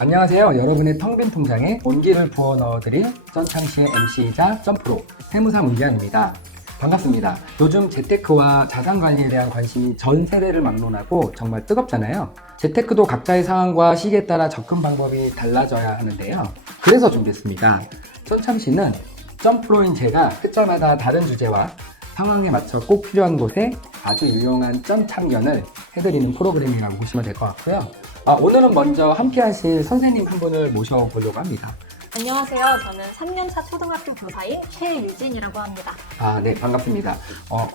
안녕하세요. 여러분의 텅 빈 통장에 온기를 부어 넣어드릴 쩐창시의 MC이자 점프로 세무사 문기환입니다. 반갑습니다. 요즘 재테크와 자산관리에 대한 관심이 전 세대를 막론하고 정말 뜨겁잖아요. 재테크도 각자의 상황과 시기에 따라 접근 방법이 달라져야 하는데요. 그래서 준비했습니다. 쩐창시는 점프로인 제가 특전마다 다른 주제와 상황에 맞춰 꼭 필요한 곳에 아주 유용한 쩐창견을 해드리는 프로그램이라고 보시면 될 것 같고요. 오늘은 먼저 함께 하실 선생님 한 분을 모셔보려고 합니다. 안녕하세요. 저는 3년차 초등학교 교사인 최유진이라고 합니다. 네, 반갑습니다.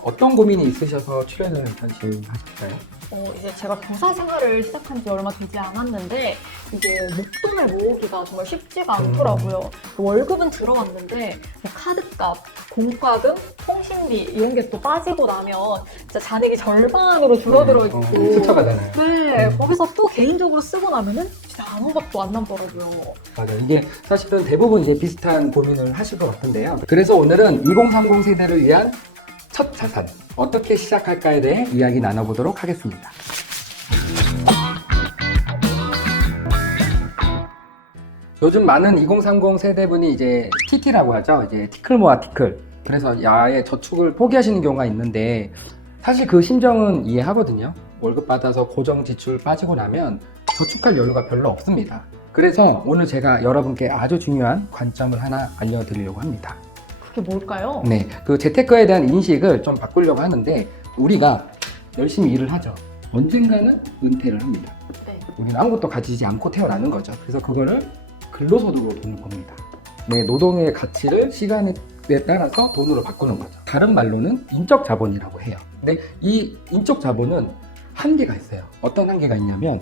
어떤 고민이 있으셔서 출연을 결심하셨어요? 이제 제가 교사 생활을 시작한 지 얼마 되지 않았는데 이게 목돈을 모으기가 정말 쉽지가 않더라고요. 월급은 들어왔는데 카드값, 공과금, 통신비 이런 게 또 빠지고 나면 진짜 잔액이 절반으로 줄어들어 있고 스쳐가잖아요. 네, 거기서 또 개인적으로 쓰고 나면은 진짜 아무것도 안 남더라고요. 맞아요. 이게 사실은 대부분 이제 비슷한 고민을 하실 것 같은데요. 그래서 오늘은 2030 세대를 위한 첫 자산, 어떻게 시작할까에 대해 이야기 나눠보도록 하겠습니다. 요즘 많은 2030 세대분이 이제 TT라고 하죠. 이제 티클 모아 티클. 그래서 야외 저축을 포기하시는 경우가 있는데 사실 그 심정은 이해하거든요. 월급 받아서 고정 지출 빠지고 나면 저축할 여유가 별로 없습니다. 그래서 오늘 제가 여러분께 아주 중요한 관점을 하나 알려드리려고 합니다. 그게 뭘까요? 네, 그 재테크에 대한 인식을 좀 바꾸려고 하는데 우리가 열심히 일을 하죠. 언젠가는 은퇴를 합니다. 네. 우리는 아무것도 가지지 않고 태어나는 거죠. 그래서 그거를 근로소득으로 돈을 법니다. 내 노동의 가치를 시간에 따라서 돈으로 바꾸는 거죠. 다른 말로는 인적 자본이라고 해요. 근데 이 인적 자본은 한계가 있어요. 어떤 한계가 있냐면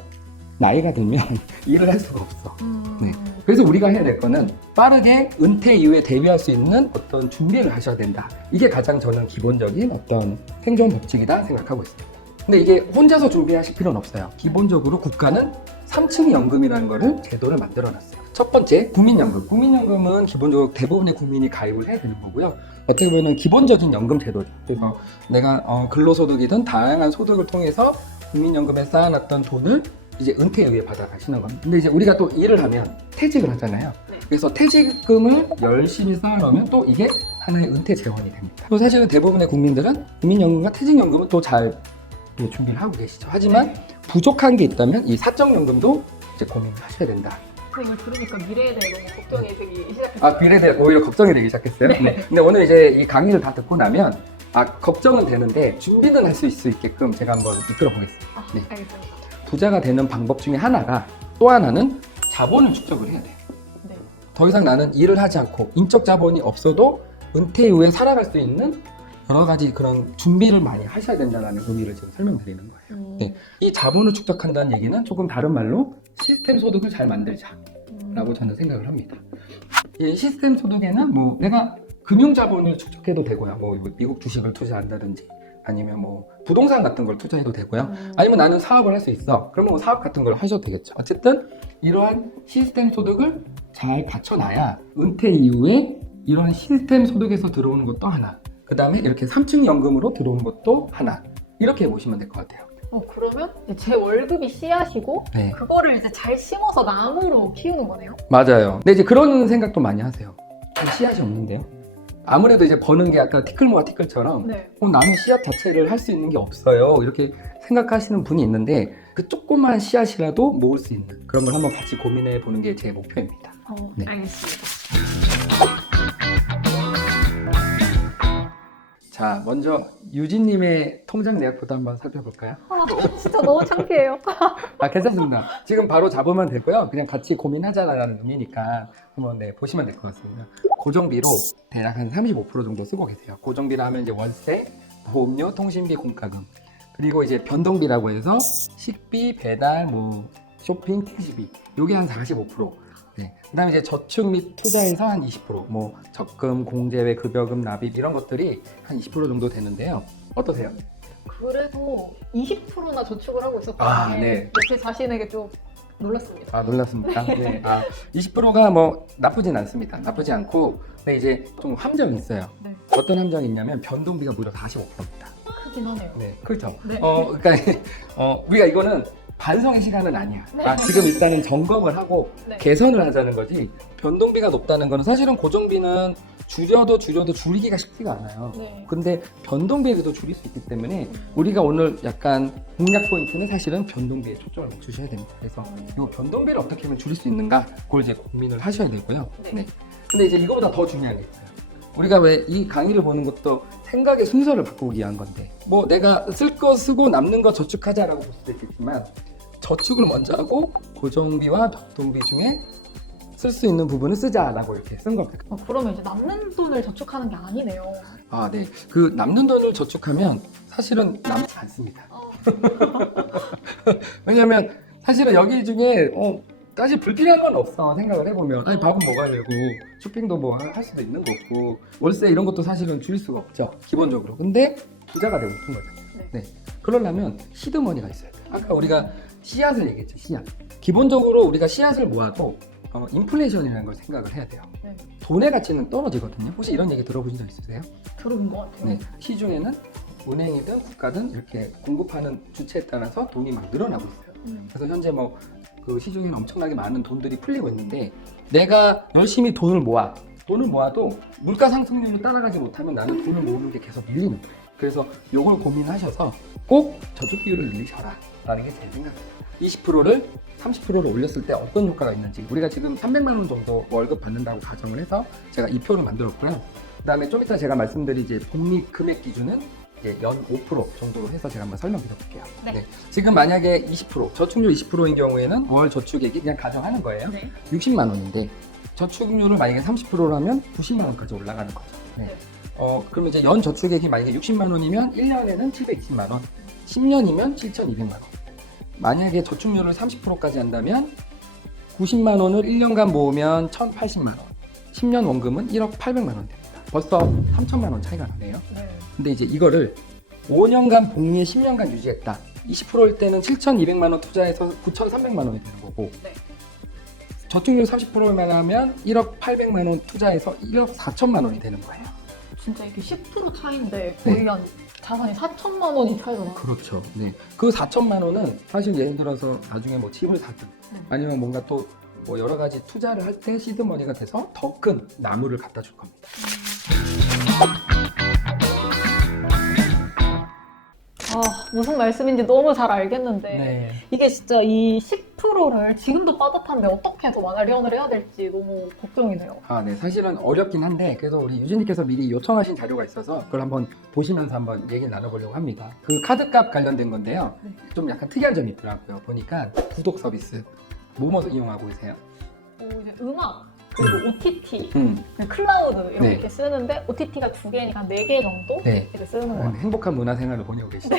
나이가 들면 일을 할 수가 없어. 네. 그래서 우리가 해야 될 거는 빠르게 은퇴 이후에 대비할 수 있는 어떤 준비를 하셔야 된다. 이게 가장 저는 기본적인 어떤 생존 법칙이다 생각하고 있습니다. 근데 이게 혼자서 준비하실 필요는 없어요. 기본적으로 국가는 3층 연금이라는 거를 제도를 만들어 놨어요. 첫 번째, 국민연금. 국민연금은 기본적으로 대부분의 국민이 가입을 해야 되는 거고요. 어떻게 보면 기본적인 연금 제도죠. 그래서 내가 근로소득이든 다양한 소득을 통해서 국민연금에 쌓아놨던 돈을 이제 은퇴 이후에 받아가시는 겁니다. 근데 이제 우리가 또 일을 하면 퇴직을 하잖아요. 네. 그래서 퇴직금을 열심히 쌓아놓으면 또 이게 하나의 은퇴 재원이 됩니다. 또 사실은 대부분의 국민들은 국민연금과 퇴직연금은 또 잘 준비를 하고 계시죠. 하지만 부족한 게 있다면 이 사적연금도 이제 고민을 하셔야 된다. 이걸 들으니까 미래에 대해 너무 걱정이 되기 시작했어요. 미래에 대해 오히려 걱정이 되기 시작했어요. 네. 근데 오늘 이제 이 강의를 다 듣고 나면 걱정은 되는데 준비는 할 수 있게끔 제가 한번 이끌어 보겠습니다. 네. 알겠습니다. 부자가 되는 방법 중에 하나가 또 하나는 자본을 축적을 해야 돼요. 네. 더 이상 나는 일을 하지 않고 인적 자본이 없어도 은퇴 이후에 살아갈 수 있는 여러 가지 그런 준비를 많이 하셔야 된다는 의미를 지금 설명드리는 거예요. 네. 이 자본을 축적한다는 얘기는 조금 다른 말로 시스템 소득을 잘 만들자라고 저는 생각을 합니다. 이 시스템 소득에는 뭐 내가 금융 자본을 축적해도 되고요. 뭐 미국 주식을 투자한다든지 아니면 뭐 부동산 같은 걸 투자해도 되고요. 아니면 나는 사업을 할 수 있어. 그러면 뭐 사업 같은 걸 하셔도 되겠죠. 어쨌든 이러한 시스템 소득을 잘 갖춰놔야 은퇴 이후에 이런 시스템 소득에서 들어오는 것도 하나, 그 다음에 이렇게 3층 연금으로 들어오는 것도 하나, 이렇게 보시면 될 것 같아요. 그러면 제 월급이 씨앗이고 네. 그거를 이제 잘 심어서 나무로 키우는 거네요? 맞아요. 근데 이제 그런 생각도 많이 하세요. 씨앗이 없는데요? 아무래도 이제 버는 게 아까 티클 모아 티클처럼 네. 나는 씨앗 자체를 할 수 있는 게 없어요. 이렇게 생각하시는 분이 있는데 그 조그만 씨앗이라도 모을 수 있는 그런 걸 한번 같이 고민해 보는 게 제 목표입니다. 네. 알겠습니다. 자, 먼저 유진님의 통장 내역부터 한번 살펴볼까요? 진짜 너무 창피해요. 괜찮습니다. 지금 바로 잡으면 되고요. 그냥 같이 고민하자라는 의미니까 한번 보시면 될 것 같습니다. 고정비로 대략 한 35% 정도 쓰고 계세요. 고정비라 하면 이제 월세, 보험료, 통신비, 공과금. 그리고 이제 변동비라고 해서 식비, 배달, 뭐 쇼핑, 택시비. 요게 한 45%. 네. 그 다음에 이제 저축 및 투자에서 한 20%, 뭐 적금, 공제외, 급여금, 납입 이런 것들이 한 20% 정도 되는데요. 어떠세요? 그래도 20%나 저축을 하고 있었거든요. 네. 제 자신에게 좀 놀랐습니다. 놀랐습니다. 네. 20%가 뭐 나쁘진 않습니다. 나쁘지 않고, 근데 이제 좀 함정이 있어요. 네. 어떤 함정이 있냐면 변동비가 무려 45%입니다. 크긴 하네요. 네, 그렇죠. 네. 그러니까 우리가 이거는 반성의 시간은 아니야. 네. 지금 일단은 점검을 하고 네. 개선을 하자는 거지. 변동비가 높다는 거는 사실은 고정비는 줄여도 줄이기가 쉽지가 않아요. 네. 근데 변동비에도 줄일 수 있기 때문에 우리가 오늘 약간 공략 포인트는 사실은 변동비에 초점을 주셔야 됩니다. 그래서 이 변동비를 어떻게 하면 줄일 수 있는가 그걸 이제 고민을 하셔야 되고요. 네. 근데 이제 이거보다 더 중요한 게 있어요. 우리가 왜 이 강의를 보는 것도 생각의 순서를 바꾸기 위한 건데 뭐 내가 쓸 거 쓰고 남는 거 저축하자라고 볼 수도 있겠지만 저축을 먼저 하고 고정비와 변동비 중에 쓸 수 있는 부분을 쓰자라고 이렇게 쓴 겁니다. 그러면 이제 남는 돈을 저축하는 게 아니네요. 네. 그 남는 돈을 저축하면 사실은 남지 않습니다. 왜냐면 사실은 여기 중에 사실 불필요한 건 없어. 생각을 해보면 밥은 먹어야 되고 쇼핑도 뭐 할 수도 있는 거고 월세 이런 것도 사실은 줄일 수가 없죠. 기본적으로. 근데 부자가 되고 싶은 거죠. 네. 그러려면 시드머니가 있어야 돼요. 아까 우리가 씨앗을 얘기했죠. 씨앗. 기본적으로 우리가 씨앗을 모아도 인플레이션이라는 걸 생각을 해야 돼요. 네. 돈의 가치는 떨어지거든요. 혹시 이런 얘기 들어보신 적 있으세요? 들어본 것 같아요. 네. 시중에는 은행이든 국가든 이렇게 공급하는 주체에 따라서 돈이 막 늘어나고 있어요. 그래서 현재 뭐 그 시중에는 엄청나게 많은 돈들이 풀리고 있는데 내가 열심히 돈을 모아도 물가 상승률을 따라가지 못하면 나는 돈을 모으는 게 계속 밀리는 거예요. 그래서 이걸 고민하셔서 꼭 저축 비율을 늘리셔라 라는 게 제 생각입니다. 20%를 30%를 올렸을 때 어떤 효과가 있는지 우리가 지금 300만 원 정도 월급 받는다고 가정을 해서 제가 이 표를 만들었고요. 그 다음에 좀 이따 제가 말씀드린 이제 복리 금액 기준은 이제 연 5% 정도로 해서 제가 한번 설명드려 볼게요. 네. 지금 만약에 20% 저축률 20%인 경우에는 월 저축액이 그냥 가정하는 거예요. 네. 60만 원인데 저축률을 만약에 30%로 하면 90만 원까지 올라가는 거죠. 네. 그러면 이제 연 저축액이 만약에 60만 원이면 1년에는 720만 원, 10년이면 7,200만 원. 만약에 저축률을 30%까지 한다면 90만 원을 1년간 모으면 1,080만 원, 10년 원금은 1억 800만 원 됩니다. 벌써 3천만 원 차이가 나네요. 네. 근데 이제 이거를 5년간 복리에 10년간 유지했다. 20%일 때는 7,200만 원 투자해서 9,300만 원이 되는 거고 네. 저축률 30%만 하면 1억 800만 원 투자해서 1억 4천만 원이 되는 거예요. 진짜 이게 10% 차이인데 거의 한 자산이 4천만 원이 차이가 나요. 그렇죠. 네. 그 4천만 원은 사실 예를 들어서 나중에 뭐 집을 사든 아니면 뭔가 또 뭐 여러 가지 투자를 할 때 시드머니가 돼서 더 큰 나무를 갖다 줄 겁니다. 무슨 말씀인지 너무 잘 알겠는데 네. 이게 진짜 이 10%를 지금도 빠듯한데 어떻게 더 마련을 해야 될지 너무 걱정이네요. 네. 사실은 어렵긴 한데 그래서 우리 유진님께서 미리 요청하신 자료가 있어서 그걸 한번 보시면서 한번 얘기를 나눠보려고 합니다. 그 카드값 관련된 건데요. 네. 좀 약간 특이한 점이 있더라고요. 보니까 구독 서비스 뭐뭐 이용하고 계세요? 이제 음악 그리고 OTT, 음. 클라우드 이렇게 네. 쓰는데 OTT가 2개니까 4개 정도 네. 이렇게 쓰는 거 같아요. 행복한 문화생활을 보내고 계시죠.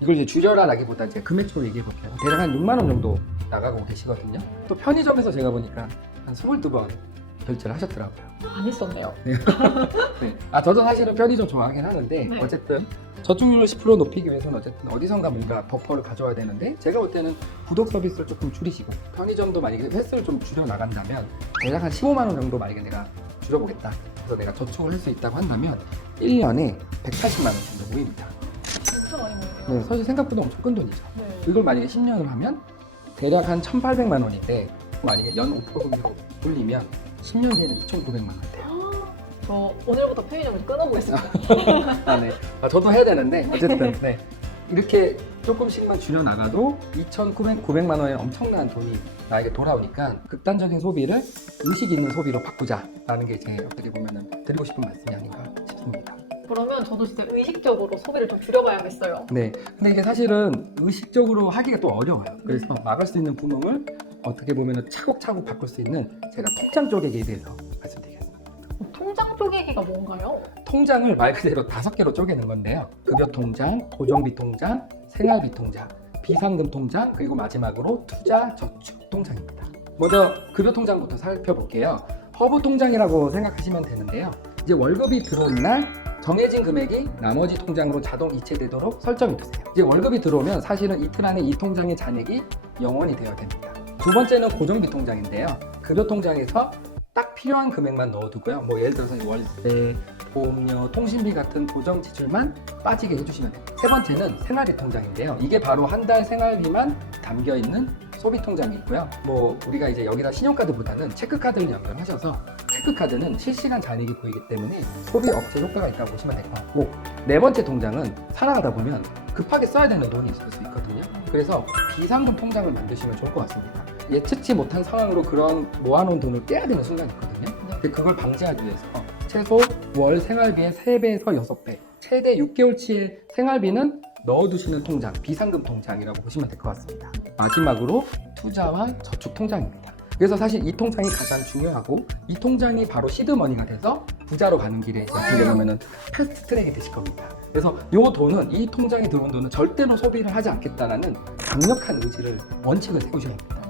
이걸 이제 줄여라라기보다 이제 금액으로 얘기해 볼게요. 대략 한 6만 원 정도 나가고 계시거든요. 또 편의점에서 제가 보니까 한 22번 결제를 하셨더라고요. 많이 썼네요. 네. 저도 사실은 편의점 좋아하긴 하는데 네. 어쨌든 저축률을 10% 높이기 위해서는 어쨌든 어디선가 뭔가 버퍼를 가져와야 되는데 제가 볼 때는 구독 서비스를 조금 줄이시고 편의점도 만약에 횟수를 좀 줄여 나간다면 대략 한 15만 원 정도 만약에 내가 줄여보겠다. 그래서 내가 저축을 할 수 있다고 한다면 1년에 180만 원 정도 모입니다. 진짜 많이 모이네요. 네, 사실 생각보다 엄청 큰 돈이죠. 네. 이걸 만약에 10년을 하면 대략 한 1,800만 원인데 만약에 연 5%로 돌리면 10년 뒤에는 2,900만 원 돼요. 저 오늘부터 편의점을 끊어보겠습니다. 네. 저도 해야 되는데 어쨌든 네. 이렇게 조금씩만 줄여나가도 2,900만 원의 엄청난 돈이 나에게 돌아오니까 극단적인 소비를 의식 있는 소비로 바꾸자라는 게 제 어떻게 보면 드리고 싶은 말씀이 아닌가 싶습니다. 그러면 저도 진짜 의식적으로 소비를 좀 줄여봐야겠어요. 네. 근데 이게 사실은 의식적으로 하기가 또 어려워요. 그래서 막을 수 있는 구멍을 어떻게 보면 차곡차곡 바꿀 수 있는 제가 통장 쪼개기에 대해서 말씀드리겠습니다. 통장 쪼개기가 뭔가요? 통장을 말 그대로 5개로 쪼개는 건데요. 급여 통장, 고정비 통장, 생활비 통장, 비상금 통장, 그리고 마지막으로 투자 저축 통장입니다. 먼저 급여 통장부터 살펴볼게요. 허브 통장이라고 생각하시면 되는데요. 이제 월급이 들어온 날 정해진 금액이 나머지 통장으로 자동 이체되도록 설정이 되세요. 이제 월급이 들어오면 사실은 이틀 안에 이 통장의 잔액이 영원이 되어야 됩니다. 두 번째는 고정비 통장인데요. 급여 통장에서 딱 필요한 금액만 넣어두고요. 뭐 예를 들어서 월세, 보험료, 통신비 같은 고정 지출만 빠지게 해주시면 됩니다. 세 번째는 생활비 통장인데요. 이게 바로 한 달 생활비만 담겨 있는 소비 통장이 있고요. 뭐 우리가 이제 여기다 신용카드보다는 체크카드를 연결하셔서 체크카드는 실시간 잔액이 보이기 때문에 소비 억제 효과가 있다고 보시면 될 것 같고, 네 번째 통장은 살아가다 보면 급하게 써야 되는 돈이 있을 수 있거든요. 그래서 비상금 통장을 만드시면 좋을 것 같습니다. 예측치 못한 상황으로 그런 모아놓은 돈을 떼야 되는 순간이 있거든요. 근데 그걸 방지하기 위해서 최소 월 생활비의 3배에서 6배, 최대 6개월치의 생활비는 넣어두시는 통장, 비상금 통장이라고 보시면 될 것 같습니다. 마지막으로 투자와 저축 통장입니다. 그래서 사실 이 통장이 가장 중요하고, 이 통장이 바로 시드머니가 돼서 부자로 가는 길에 이제 어떻게 보면은 패스트 트랙이 되실 겁니다. 그래서 이 돈은, 이 통장에 들어온 돈은 절대로 소비를 하지 않겠다라는 강력한 의지를, 원칙을 세우셔야 합니다.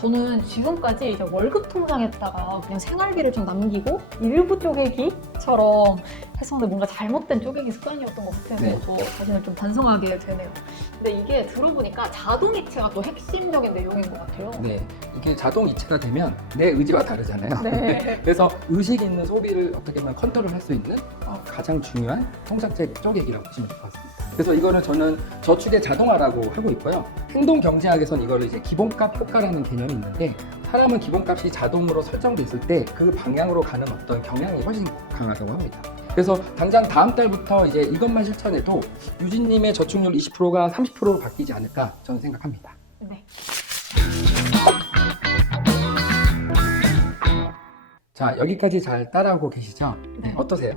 저는 지금까지 이제 월급 통장에다가 그냥 생활비를 좀 남기고 일부 쪼개기처럼 했었는데 뭔가 잘못된 쪼개기 습관이었던 것 같아서 네. 저 자신을 좀 반성하게 되네요. 근데 이게 들어보니까 자동이체가 또 핵심적인 내용인 것 같아요. 네, 이게 자동 이체가 되면 내 의지와 다르잖아요. 네. 그래서 의식 있는 소비를 어떻게 보면 컨트롤할 수 있는 가장 중요한 통장책 쪼개기라고 보시면 될 것 같습니다. 그래서 이거는 저는 저축의 자동화라고 하고 있고요. 행동경제학에서는 이걸 이제 기본값 효과라는 개념이 있는데, 사람은 기본값이 자동으로 설정돼 있을 때 그 방향으로 가는 어떤 경향이 훨씬 강하다고 합니다. 그래서 당장 다음 달부터 이제 이것만 실천해도 유진님의 저축률 20%가 30%로 바뀌지 않을까 저는 생각합니다. 네. 자, 여기까지 잘 따라오고 계시죠? 네. 어떠세요?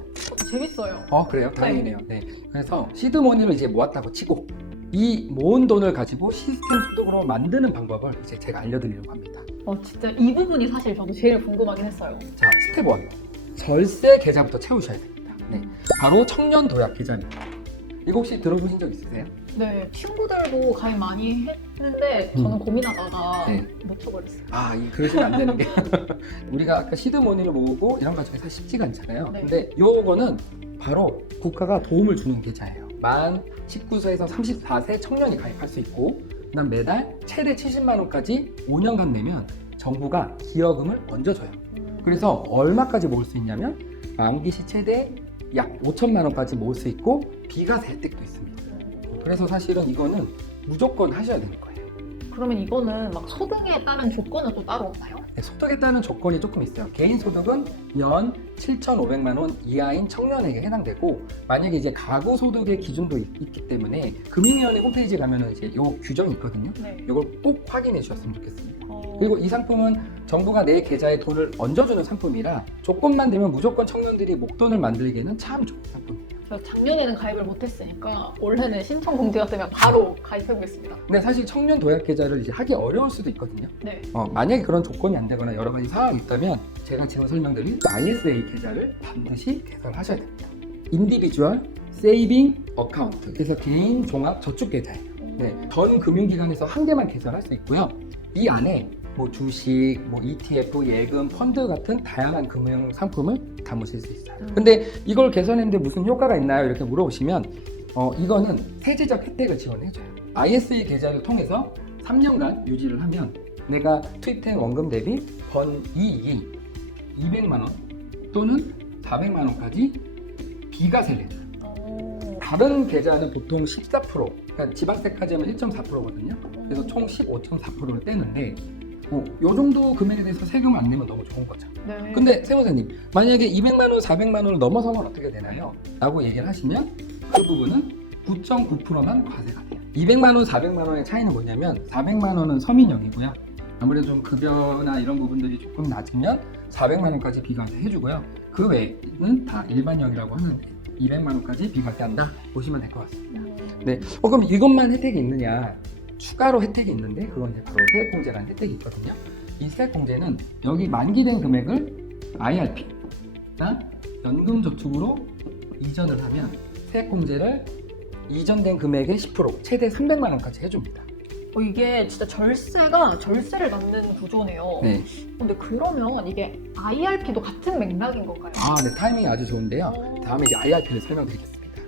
재밌어요. 그래요? 다행이네요. 네. 그래서 시드머니를 이제 모았다고 치고, 이 모은 돈을 가지고 시스템 소득으로 만드는 방법을 이제 제가 알려드리려고 합니다. 진짜 이 부분이 사실 저도 제일 궁금하긴 했어요. 자, 스텝 1. 절세 계좌부터 채우셔야 됩니다. 네. 바로 청년 도약 계좌입니다. 이거 혹시 들어보신 적 있으세요? 네, 친구들도 가입 많이 했는데 저는 고민하다가 네. 놓쳐버렸어요. 그러시면 안 되는 게 우리가 아까 시드머니를 모으고 이런 거 중에 사실 쉽지가 않잖아요. 네. 근데 요거는 바로 국가가 도움을 주는 계좌예요. 만 19세에서 34세 청년이 가입할 수 있고, 그다음 매달 최대 70만 원까지 5년간 내면 정부가 기여금을 얹어줘요. 그래서 얼마까지 모을 수 있냐면 만기 시 최대 약 5천만 원까지 모을 수 있고, 비과세 혜택도 있습니다. 그래서 사실은 이거는 무조건 하셔야 되는 거예요. 그러면 이거는 막 소득에 따른 조건은 또 따로 없나요? 네, 소득에 따른 조건이 조금 있어요. 개인 소득은 연 7,500만 원 이하인 청년에게 해당되고, 만약에 이제 가구 소득의 기준도 있기 때문에 금융위원회 홈페이지 가면은 이제 요 규정이 있거든요. 네. 이걸 꼭 확인해 주셨으면 좋겠습니다. 그리고 이 상품은 정부가 내 계좌에 돈을 얹어주는 상품이라 조건만 되면 무조건 청년들이 목돈을 만들기에는 참 좋은 상품이에요. 저 작년에는 가입을 못했으니까 올해는 신청 공지가 뜨면 바로 가입해보겠습니다. 근데 사실 청년 도약 계좌를 이제 하기 어려울 수도 있거든요. 네. 만약에 그런 조건이 안 되거나 여러 가지 상황이 있다면 제가 지금 설명드린 ISA 계좌를 반드시 개설하셔야 됩니다. 인디비주얼 세이빙 어카운트, 그래서 개인 종합 저축 계좌예요. 네, 전 금융기관에서 한 개만 개설할 수 있고요. 이 안에 뭐 주식, 뭐 ETF, 예금, 펀드 같은 다양한 금융 상품을 담으실 수 있어요. 근데 이걸 개설했는데 무슨 효과가 있나요? 이렇게 물어보시면 이거는 세제적 혜택을 지원해줘요. ISA 계좌를 통해서 3년간 유지를 하면 내가 투입된 원금 대비 번 이익이 200만 원 또는 400만 원까지 비과세를 해줘요. 다른 계좌는 보통 14%, 그러니까 지방세까지 하면 1.4%거든요. 그래서 총 15.4%를 떼는데 요 정도 금액에 대해서 세금 안 내면 너무 좋은 거죠. 네. 근데 세무사님, 만약에 200만 원, 400만 원을 넘어서면 어떻게 되나요? 라고 얘기를 하시면 그 부분은 9.9%만 과세가 돼요. 200만 원, 400만 원의 차이는 뭐냐면 400만 원은 서민형이고요. 아무래도 좀 급여나 이런 부분들이 조금 낮으면 400만 원까지 비과세 해주고요. 그 외에는 다 일반형이라고 하는데 200만 원까지 비과세한다 보시면 될 것 같습니다. 네, 그럼 이것만 혜택이 있느냐? 추가로 혜택이 있는데 그건 이제 바로 세액공제라는 혜택이 있거든요. 이 세액공제는 여기 만기된 금액을 IRP나 연금저축으로 이전을 하면 세액공제를 이전된 금액의 10%, 최대 300만 원까지 해줍니다. 이게 진짜 절세를 넣는 구조네요. 네. 근데 그러면 이게 IRP도 같은 맥락인 건가요? 네, 타이밍이 아주 좋은데요. 다음에 이제 IRP를 설명드리겠습니다.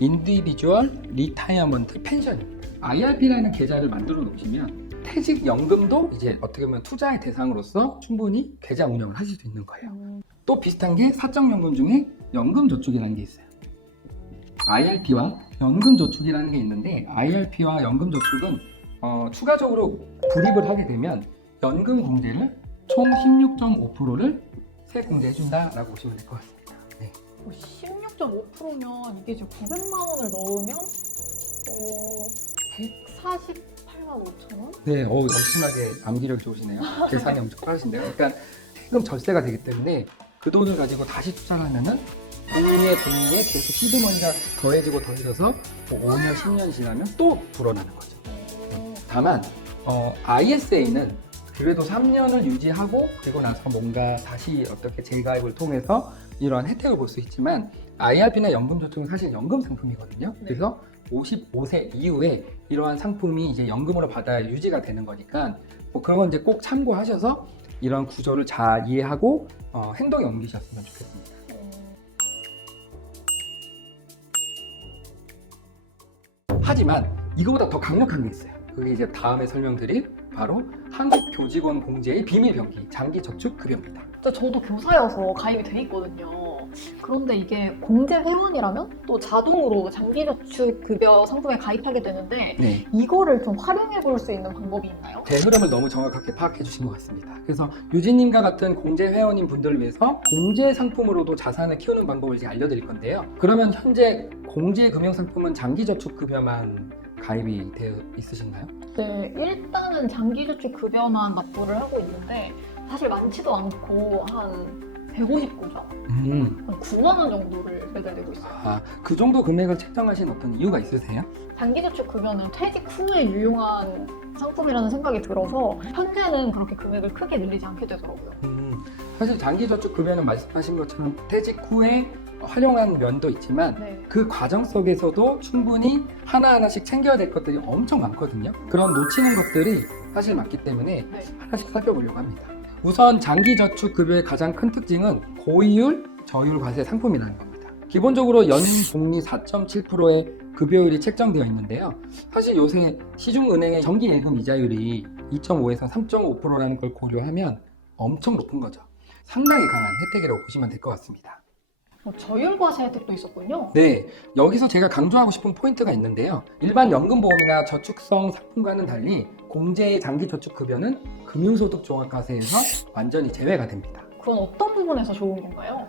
인디비주얼 리타이어먼트 펜션입니다. IRP라는 계좌를 만들어 놓으시면 퇴직연금도 이제 어떻게 보면 투자의 대상으로서 충분히 계좌 운영을 하실 수 있는 거예요. 또 비슷한 게 사적연금 중에 연금저축이라는 게 있어요. IRP와 연금저축이라는 게 있는데 IRP와 연금저축은 추가적으로 불입을 하게 되면 연금공제를 총 16.5%를 세공제해준다라고 보시면 될 것 같습니다. 네. 16.5%면 이게 지금 900만 원을 넣으면 148만 5천 원? 네, 엄청나게 암기력 좋으시네요. 계산이 엄청 빠르신데요. 그러니까 세금 절세가 되기 때문에 그 돈을 가지고 다시 투자를 하면은 돈에 계속 시드머니가 더해져서 5년, 10년 지나면 또 불어나는 거죠. 다만 ISA는 그래도 3년을 유지하고 그리고 나서 뭔가 다시 어떻게 재가입을 통해서 이러한 혜택을 볼 수 있지만 IRP나 연금저축은 사실 연금 상품이거든요. 네. 그래서 55세 이후에 이러한 상품이 이제 연금으로 받아야 유지가 되는 거니까 뭐 그런 건 이제 꼭 참고하셔서 이런 구조를 잘 이해하고 행동에 옮기셨으면 좋겠습니다. 하지만 이거보다 더 강력한 게 있어요. 그게 이제 다음에 설명드릴 바로 한국교직원공제의 비밀병기 장기저축급여입니다. 저도 교사여서 가입이 돼 있거든요. 그런데 이게 공제 회원이라면 또 자동으로 장기저축급여 상품에 가입하게 되는데 네. 이거를 좀 활용해 볼 수 있는 방법이 있나요? 제 흐름을 너무 정확하게 파악해 주신 것 같습니다. 그래서 유진님과 같은 공제 회원인 분들을 위해서 공제 상품으로도 자산을 키우는 방법을 이제 알려드릴 건데요. 그러면 현재 공제 금융상품은 장기저축급여만 가입이 되어 있으신가요? 네, 일단은 장기저축급여만 납부를 하고 있는데 사실 많지도 않고 한 159자, 한 9만 원 정도를 매달 내고 있어요. 그 정도 금액을 책정하신 어떤 이유가 있으세요? 장기저축급여는 퇴직 후에 유용한 상품이라는 생각이 들어서 현재는 그렇게 금액을 크게 늘리지 않게 되더라고요. 사실 장기저축급여는 말씀하신 것처럼 퇴직 후에 활용한 면도 있지만 네. 그 과정 속에서도 충분히 하나하나씩 챙겨야 될 것들이 엄청 많거든요. 그런 놓치는 것들이 사실 많기 때문에 네. 하나씩 살펴보려고 합니다. 우선 장기저축급여의 가장 큰 특징은 고이율, 저율 과세 상품이라는 겁니다. 기본적으로 연임 복리 4.7%의 급여율이 책정되어 있는데요. 사실 요새 시중은행의 정기예금 이자율이 2.5에서 3.5%라는 걸 고려하면 엄청 높은 거죠. 상당히 강한 혜택이라고 보시면 될 것 같습니다. 저율과세 혜택도 있었군요. 네, 여기서 제가 강조하고 싶은 포인트가 있는데요. 일반 연금보험이나 저축성 상품과는 달리 공제의 장기저축급여는 금융소득 종합과세에서 완전히 제외가 됩니다. 그건 어떤 부분에서 좋은 건가요?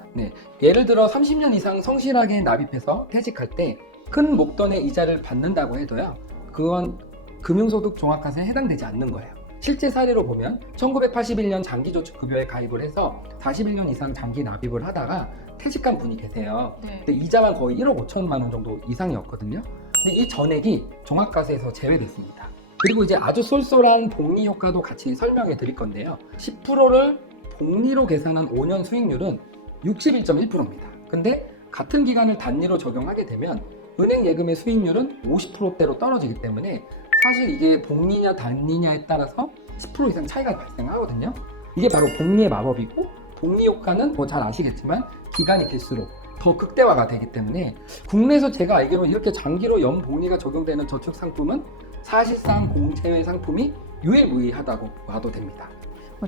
예를 들어 30년 이상 성실하게 납입해서 퇴직할 때 큰 목돈의 이자를 받는다고 해도요. 그건 금융소득 종합과세에 해당되지 않는 거예요. 실제 사례로 보면 1981년 장기저축급여에 가입을 해서 41년 이상 장기 납입을 하다가 퇴직한 분이 계세요. 네. 근데 이자만 거의 1억 5천만 원 정도 이상이었거든요. 근데 이 전액이 종합과세에서 제외됐습니다. 그리고 이제 아주 쏠쏠한 복리 효과도 같이 설명해 드릴 건데요. 10%를 복리로 계산한 5년 수익률은 61.1%입니다. 근데 같은 기간을 단위로 적용하게 되면 은행 예금의 수익률은 50%대로 떨어지기 때문에 사실 이게 복리냐 단리냐에 따라서 10% 이상 차이가 발생하거든요. 이게 바로 복리의 마법이고 복리 효과는 뭐 잘 아시겠지만 기간이 길수록 더 극대화가 되기 때문에 국내에서 제가 알기로 이렇게 장기로 연복리가 적용되는 저축 상품은 사실상 공제외 상품이 유일무이하다고 봐도 됩니다.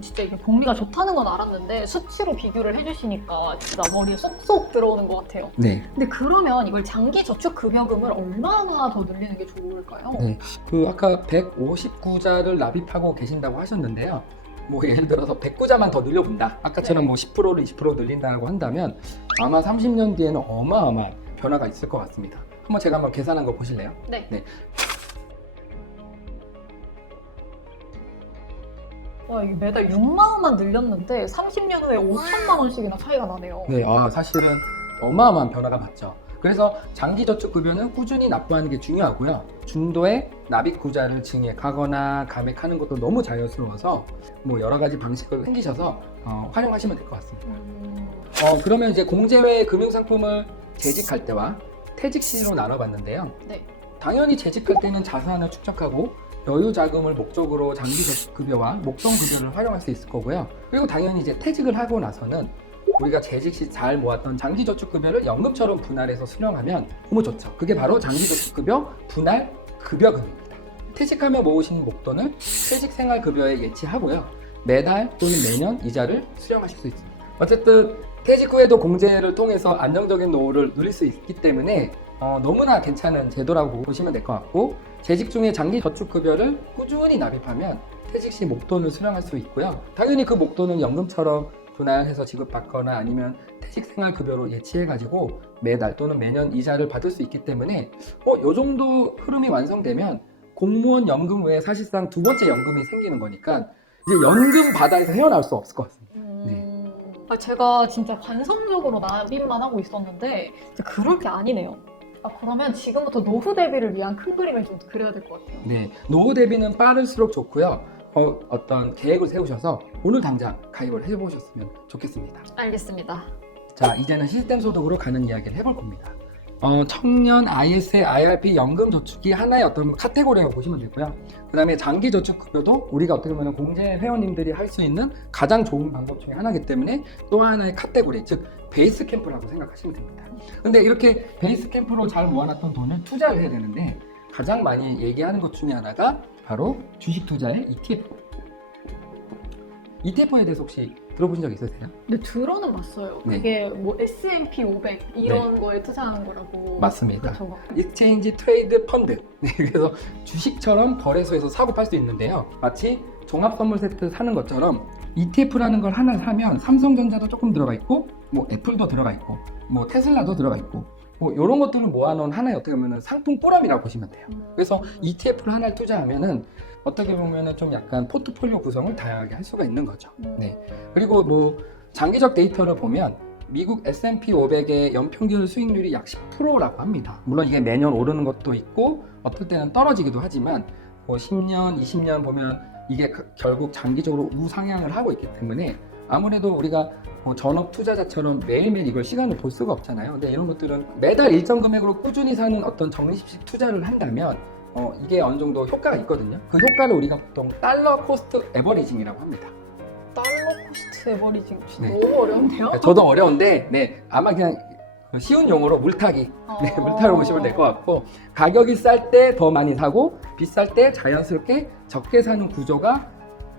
진짜 이게 복리가 좋다는 건 알았는데 수치로 비교를 해주시니까 진짜 머리에 쏙쏙 들어오는 것 같아요. 네. 근데 그러면 이걸 장기저축급여금을 얼마나 더 늘리는 게 좋을까요? 네. 아까 159자를 납입하고 계신다고 하셨는데요. 뭐 예를 들어서 109자만 더 늘려본다. 아까처럼 네. 뭐 10%를 20% 늘린다고 한다면 아마 30년 뒤에는 어마어마한 변화가 있을 것 같습니다. 제가 한번 계산한 거 보실래요? 네. 와, 이게 매달 6만 원만 늘렸는데 30년 후에 5천만 원씩이나 차이가 나네요. 네, 사실은 어마어마한 변화가 맞죠. 그래서 장기저축급여는 꾸준히 납부하는 게 중요하고요. 중도에 납입구자를 증액하거나 감액하는 것도 너무 자연스러워서 뭐 여러 가지 방식을 생기셔서 활용하시면 될 것 같습니다. 그러면 이제 공제외 금융상품을 재직할 때와 퇴직 시로 나눠봤는데요. 네. 당연히 재직할 때는 자산을 축적하고 여유 자금을 목적으로 장기저축급여와 목돈급여를 활용할 수 있을 거고요. 그리고 당연히 이제 퇴직을 하고 나서는 우리가 재직 시 잘 모았던 장기저축급여를 연금처럼 분할해서 수령하면 너무 좋죠. 그게 바로 장기저축급여 분할 급여금입니다. 퇴직하며 모으신 목돈을 퇴직생활급여에 예치하고요. 매달 또는 매년 이자를 수령하실 수 있습니다. 어쨌든 퇴직 후에도 공제를 통해서 안정적인 노후를 누릴 수 있기 때문에 너무나 괜찮은 제도라고 보시면 될 것 같고, 재직 중에 장기저축급여를 꾸준히 납입하면 퇴직 시 목돈을 수령할 수 있고요. 당연히 그 목돈은 연금처럼 분할해서 지급받거나 아니면 퇴직생활급여로 예치해가지고 매달 또는 매년 이자를 받을 수 있기 때문에 요 정도 흐름이 완성되면 공무원 연금 외에 사실상 두 번째 연금이 생기는 거니까 이제 연금 바다에서 헤어나올 수 없을 것 같습니다. 네. 제가 진짜 관성적으로 납입만 하고 있었는데 진짜 그럴 게 아니네요. 그러면 지금부터 노후 대비를 위한 큰 그림을 좀 그려야 될 것 같아요. 네, 노후 대비는 빠를수록 좋고요. 어떤 계획을 세우셔서 오늘 당장 가입을 해보셨으면 좋겠습니다. 알겠습니다. 자, 이제는 시스템 소득으로 가는 이야기를 해볼 겁니다. 청년 ISA, IRP 연금 저축이 하나의 어떤 카테고리라고 보시면 되고요. 그 다음에 장기 저축 급여도 우리가 어떻게 보면 공제 회원님들이 할 수 있는 가장 좋은 방법 중에 하나이기 때문에 또 하나의 카테고리, 즉 베이스 캠프라고 생각하시면 됩니다. 근데 이렇게 베이스 캠프로 잘 모아놨던 돈을 투자를 해야 되는데 가장 많이 얘기하는 것 중에 하나가 바로 주식 투자의 ETF. ETF에 대해서 혹시 들어보신 적 있으세요? 근데 들어는 봤어요. 네. 그게 뭐 S&P 500 이런 거에 투자하는 거라고. 맞습니다. 그렇죠. 익스체인지 트레이드 펀드. 네, 그래서 주식처럼 거래소에서 사고 팔 수 있는데요. 마치 종합 선물 세트 사는 것처럼 ETF라는 걸 하나 사면 삼성전자도 조금 들어가 있고, 뭐 애플도 들어가 있고, 뭐 테슬라도 들어가 있고, 뭐 이런 것들을 모아놓은 하나의 어떻게 보면 상품 포럼이라고 보시면 돼요. 그래서 ETF를 하나를 투자하면은 어떻게 보면은 좀 약간 포트폴리오 구성을 다양하게 할 수가 있는 거죠. 네. 그리고 뭐 장기적 데이터를 보면 미국 S&P 500의 연평균 수익률이 약 10%라고 합니다. 물론 이게 매년 오르는 것도 있고 어떨 때는 떨어지기도 하지만 뭐 10년, 20년 보면 이게 결국 장기적으로 우상향을 하고 있기 때문에 아무래도 우리가 전업 투자자처럼 매일매일 이걸 시간을 볼 수가 없잖아요. 근데 이런 것들은 매달 일정 금액으로 꾸준히 사는 어떤 적립식 투자를 한다면 이게 어느 정도 효과가 있거든요. 그 효과를 우리가 보통 달러 코스트 에버리징이라고 합니다. 달러 코스트 에버리징 진짜 네. 너무 어려운데요? 저도 어려운데 네, 아마 그냥 쉬운 용어로 물타기, 네, 물타기로 보시면 될 것 같고, 가격이 쌀 때 더 많이 사고 비쌀 때 자연스럽게 적게 사는 구조가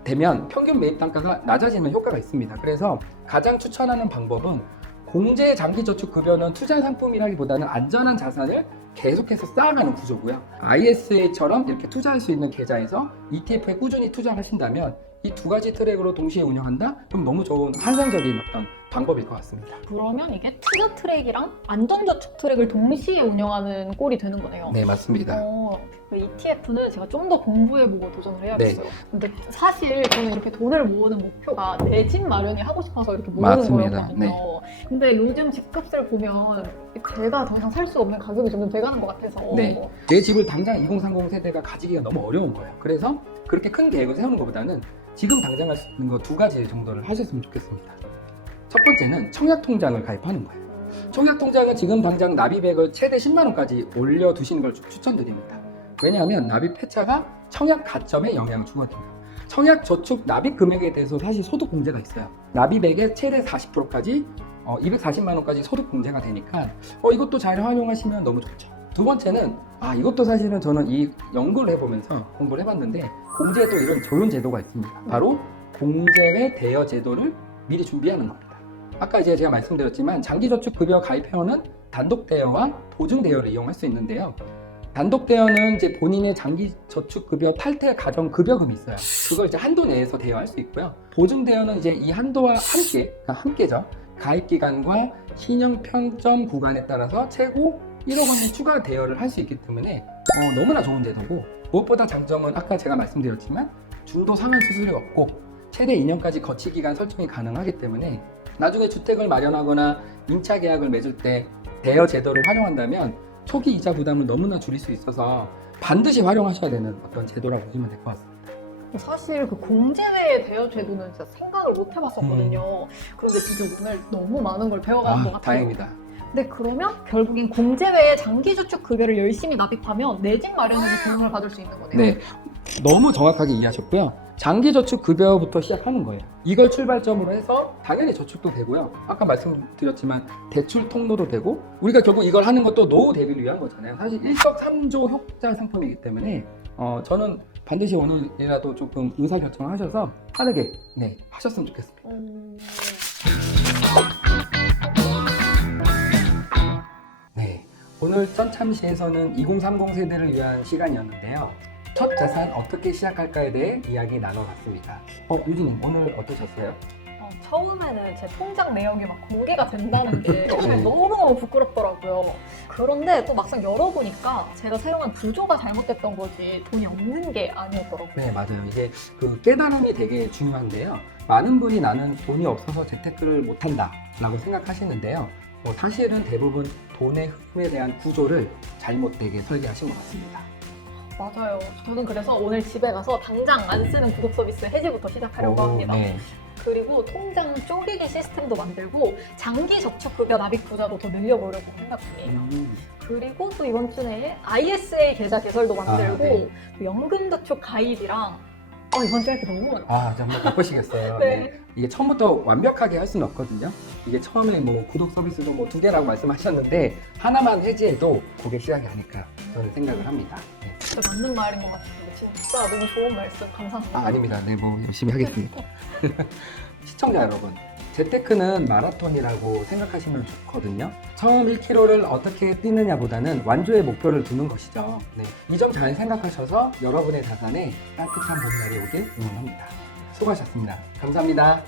되면 평균 매입 단가가 낮아지는 효과가 있습니다. 그래서 가장 추천하는 방법은 공제 장기저축급여는 투자 상품이라기보다는 안전한 자산을 계속해서 쌓아가는 구조고요. ISA처럼 이렇게 투자할 수 있는 계좌에서 ETF에 꾸준히 투자하신다면 이 두 가지 트랙으로 동시에 운영한다? 그럼 너무 좋은 환상적인 어떤 방법일 것 같습니다. 그러면 이게 투자 트랙이랑 안전저축 트랙을 동시에 운영하는 꼴이 되는 거네요. 네, 맞습니다. ETF는 제가 좀 더 공부해보고 도전을 해야겠어요. 근데 사실 저는 이렇게 돈을 모으는 목표가 내 집 마련이 하고 싶어서 이렇게 모으는 맞습니다. 거였거든요. 네. 근데 요즘 집값을 보면 제가 더 이상 살 수 없는 가격이 점점 돼가는 것 같아서. 네. 내 집을 당장 2030 세대가 가지기가 너무 어려운 거예요. 그래서 그렇게 큰 계획을 세우는 것보다는 지금 당장 할 수 있는 거 두 가지 정도를 하셨으면 좋겠습니다. 첫 번째는 청약통장을 가입하는 거예요. 청약통장은 지금 당장 납입액을 최대 10만 원까지 올려두시는 걸 추천드립니다. 왜냐하면 납입 회차가 청약 가점에 영향을 주거든요. 청약 저축 납입 금액에 대해서 사실 소득 공제가 있어요. 납입액의 최대 40%까지 240만 원까지 소득 공제가 되니까 이것도 잘 활용하시면 너무 좋죠. 두 번째는 이것도 사실은 저는 이 연구를 해보면서 공부를 해봤는데 공제에 또 이런 좋은 제도가 있습니다. 바로 공제외 대여 제도를 미리 준비하는 겁니다. 아까 이제 제가 말씀드렸지만 장기저축급여 가입회원은 단독 대여와 보증 대여를 이용할 수 있는데요. 단독 대여는 이제 본인의 장기저축급여 탈퇴 가정 급여금이 있어요. 그걸 이제 한도 내에서 대여할 수 있고요. 보증 대여는 이제 이 한도와 함께죠. 가입 기간과 신용 평점 구간에 따라서 최고 1억 원의 추가 대여를 할 수 있기 때문에 너무나 좋은 제도고, 무엇보다 장점은 아까 제가 말씀드렸지만 중도 상환 수수료 없고 최대 2년까지 거치 기간 설정이 가능하기 때문에 나중에 주택을 마련하거나 임차 계약을 맺을 때 대여 제도를 활용한다면 초기 이자 부담을 너무나 줄일 수 있어서 반드시 활용하셔야 되는 어떤 제도라고 보시면 될 것 같습니다. 사실 그 공제외 대여 제도는 진짜 생각을 못 해봤었거든요. 그런데 진짜 오늘 너무 많은 걸 배워가는 것 같아요. 다행입니다. 근데 그러면 결국엔 공제외에 장기저축 급여를 열심히 납입하면 내 집 마련에서 도움을 받을 수 있는 거네요. 네, 너무 정확하게 이해하셨고요. 장기저축 급여부터 시작하는 거예요. 이걸 출발점으로 해서 당연히 저축도 되고요. 아까 말씀드렸지만 대출 통로도 되고, 우리가 결국 이걸 하는 것도 노후 대비를 위한 거잖아요. 사실 일석삼조 효자 상품이기 때문에 저는 반드시 오늘이라도 조금 의사결정을 하셔서 빠르게 하셨으면 좋겠습니다. 네, 오늘 쩐참시에서는 2030 세대를 위한 시간이었는데요. 첫 자산 어떻게 시작할까에 대해 이야기 나눠봤습니다. 유진님 오늘 어떠셨어요? 처음에는 제 통장 내역이 막 공개가 된다는 게 정말 네. 너무너무 부끄럽더라고요. 그런데 또 막상 열어보니까 제가 사용한 구조가 잘못됐던 거지 돈이 없는 게 아니었더라고요. 네, 맞아요. 이게 그 깨달음이 되게 중요한데요. 많은 분이 나는 돈이 없어서 재테크를 못한다 라고 생각하시는데요. 사실은 대부분 돈의 흐름에 대한 구조를 잘못되게 설계하신 것 같습니다. 맞아요. 저는 그래서 오늘 집에 가서 당장 안 쓰는 구독 서비스 해지부터 시작하려고 합니다. 네. 그리고 통장 쪼개기 시스템도 만들고 장기 저축급여 납입 부자도 더 늘려보려고 생각 중이에요. 그리고 또 이번 주 내에 ISA 계좌 개설도 만들고 네. 또 연금저축 가입이랑 이번 주에 할 게 너무 많아요. 정말 바쁘시겠어요. 네. 이게 처음부터 완벽하게 할 수는 없거든요. 이게 처음에 구독 서비스도 2개라고 말씀하셨는데 하나만 해지해도 그게 시작이 아닐까 저는 생각을 합니다. 네. 진짜 맞는 말인 것 같아요. 진짜 너무 좋은 말씀 감사합니다. 아닙니다. 네, 열심히 하겠습니다. 시청자 여러분, 재테크는 마라톤이라고 생각하시면 좋거든요. 처음 1km를 어떻게 뛰느냐보다는 완주의 목표를 두는 것이죠. 네, 이 점 잘 생각하셔서 여러분의 자산에 따뜻한 봄날이 오길 응원합니다. 수고하셨습니다. 감사합니다.